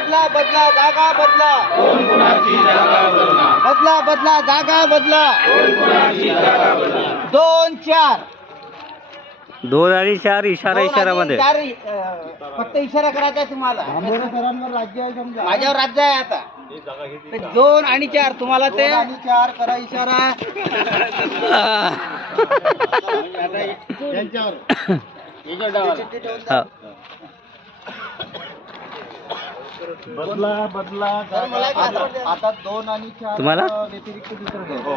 बदला बदला जागा बदला बदला बदला जागा बदला 2 4 2 आणि 4 इशाऱ्यामध्ये. फक्त इशारा करायचा आहे तुम्हाला. राज्य आहे समजा, माझ्यावर राज्य आहे आता. 2 आणि 4 तुम्हाला ते 4 करा इशारा. बदला बदला आता 2 आणि 4 तुम्हाला व्यतिरिक्त दुसरं द्या.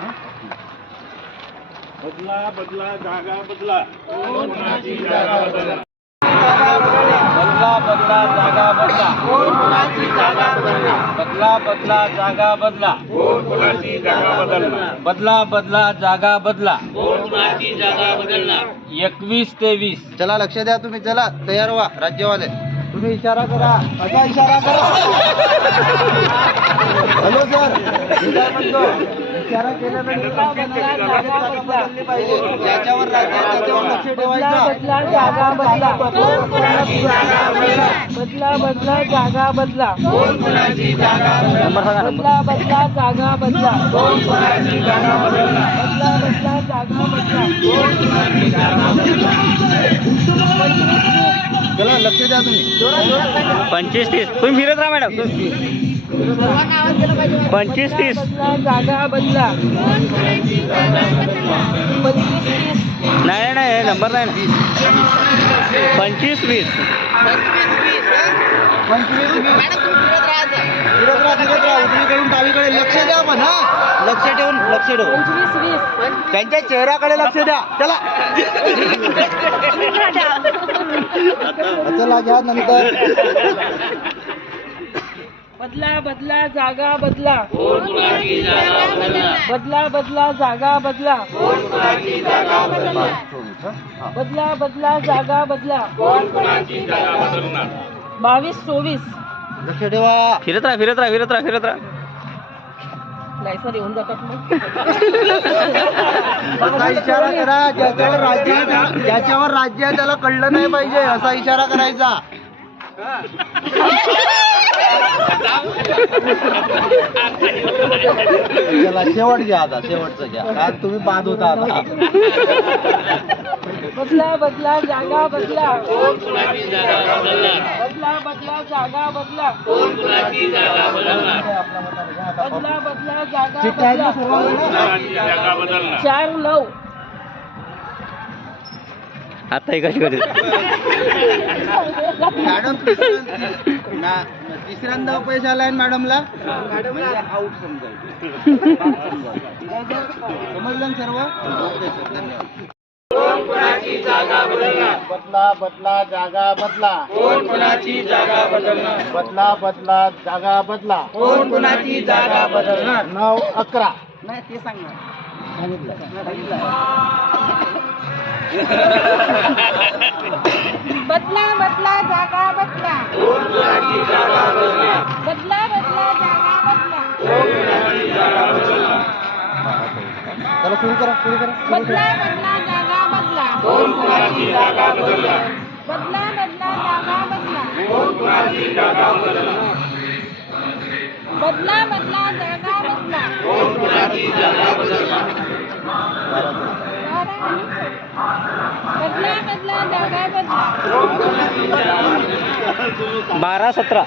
बदला बदला जागा बदला बदला बदला जागा बदला बदला बदला जागा बदला बदला बदला जागा बदला 21 ते 20. चला लक्ष द्या तुम्ही. चला तयार व्हा राज्यवाले. तुम्ही इशारा करा. असा इशारा करा. Hello sir. इशारा केल्यानंतर बदलली पाहिजे. ज्याच्यावर राज्य त्याच्यावर लक्ष ठेवायचं. बदला जागा बदला बदला बदला जागा बदला बदला बदला जागा बदला बदला बदला जागा बदला. चला लक्ष द्या तुम्ही. 25-30. तुम्ही फिरत राहा मॅडम. 25-30. जागा बदला. नाही नाही नंबर नाही. 25-20. 25-20. फिरत राहा उजवीकडून डावीकडे लक्ष द्या. पण हा लक्ष ठेवून 25-20. त्यांच्या चेहऱ्याकडे लक्ष द्या. चला चला घ्या नंतर. बदला बदला जागा बदला बदला बदला जागा बदला बदला बदला जागा बदला 22-24. लक्ष ठेवा. फिरत राहा. लायसर येऊन जातात मग. असा इशारा करा ज्याच्यावर राज्य आहे त्याला कळलं नाही पाहिजे. असा इशारा करायचा. चला शेवट घ्या. आता शेवटचं घ्या. आज तुम्ही बाद होता आता. बदला बदला जागा बदला बदला बदला जागा बदला बदला बदला जागा बदला 4-9. आता कशी करेल. मॅडम तिसऱ्यांदा अपयश आलाय मॅडमला. आउट समजलं सर्व. ओके सर धन्यवाद. बदला बदला जागा बदला बदला बदला जागा बदला 9-11. नाही ते सांगणार. बदला बदला जागा बदला बदला बदला जागा बदला चला सुरू करा. बदला बदला जागा बदला बदला बदला जागा बदला बदला बदला जागा बदला बदला बदला जागा बदला 12-17.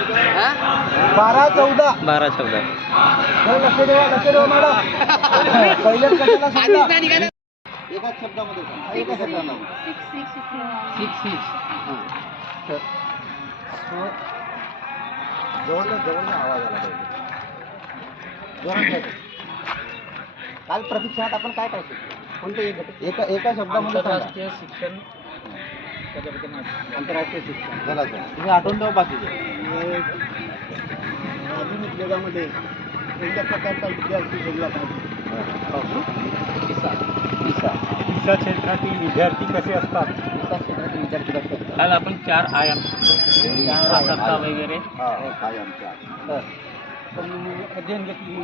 12-14. 12-14. लक्ष ठेवा मॅडम. पहिल्याच कशाला सांगा. एकाच शब्दामध्ये एका शब्दाला 6 जवळ आवाज आला पाहिजे. काल प्रशिक्षणात आपण काय शिकलो. कोणतं एका शब्दामध्ये आंतरराष्ट्रीय शिक्षण. आंतरराष्ट्रीय शिक्षण. चला सर तुम्ही आठवून ठेवा. बाकीचे आधुनिक जगामध्ये कोणत्या प्रकारचा विद्यार्थी शोधला पाहिजे. विसा क्षेत्रातील विद्यार्थी कसे असतात. काल आपण 4 आयाम शिकलो. वगैरे अध्ययन घेतली.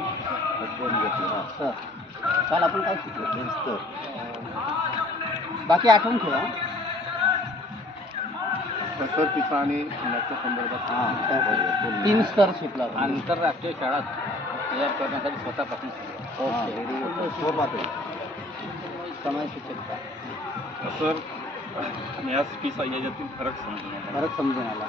काल आपण काय शिकलो. बाकी आठवून ठेवा. सर पिसा आणि मॅथच्या संदर्भात 3 स्तर शिकला आंतरराष्ट्रीय शाळा तयार करण्यासाठी स्वतःपासून ओके समय शिक्षकता सर मॅथ्स पिसा याच्यातील फरक समजून फरक समजून आला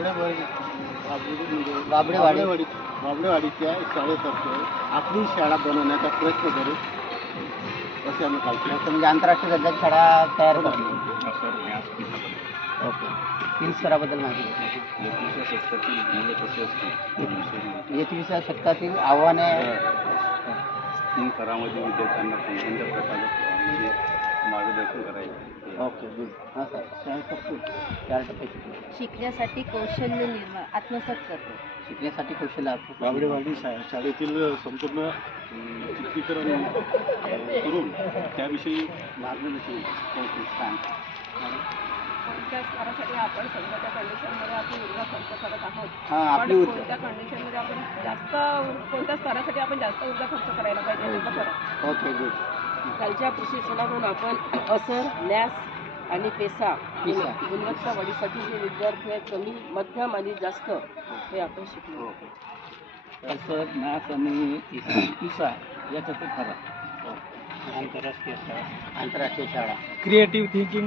बाबडेवाडीच्या शाळेतर्फे आपली शाळा बनवण्याचा प्रयत्न करू असे आम्ही कल्पना म्हणजे आंतरराष्ट्रीय दर्जाची शाळा तयार करणे सर मॅथ्स पिसा ओके 3 स्तराबद्दल माहिती घेतली 21व्या शतकातील मुलं कशी असतील 21व्या शतकातील आव्हाने 3 स्तरामध्ये विद्यार्थ्यांना कोणत्या प्रकारचं म्हणजे मार्गदर्शन करायचं ओके गुड हां सर 4 टप्पे शिकले शिकण्यासाठी कौशल्य निर्माण आत्मसात करतो शिकण्यासाठी कौशल्य बाबडेवाडी शाळेतील संपूर्ण चित्रीकरण करून त्याविषयी मार्गदर्शन छान कोणत्या स्तरासाठी आपण सध्या त्या कंडिशनमध्ये आपण ऊर्जा खर्च करत आहोत हां आपली ऊर्जा कोणत्या कंडिशनमध्ये आपण जास्त कोणत्या स्तरासाठी आपण जास्त ऊर्जा खर्च करायला पाहिजे त्याचा फरक ओके गुड कालच्या प्रशिक्षणातून आपण असर लॅस आणि पेसा गुणवत्ता वाढीसाठी जे विद्यार्थी आहेत कमी मध्यम आणि जास्त हे आपण शिकलो सर मॅथ्स आणि पिसा याच्यातील फरक आंतरराष्ट्रीय शाळा क्रिएटिव्ह थिंकिंग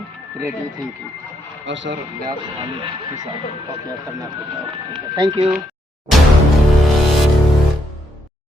सर मॅथ्स आणि पिसा ओके सर थँक्यू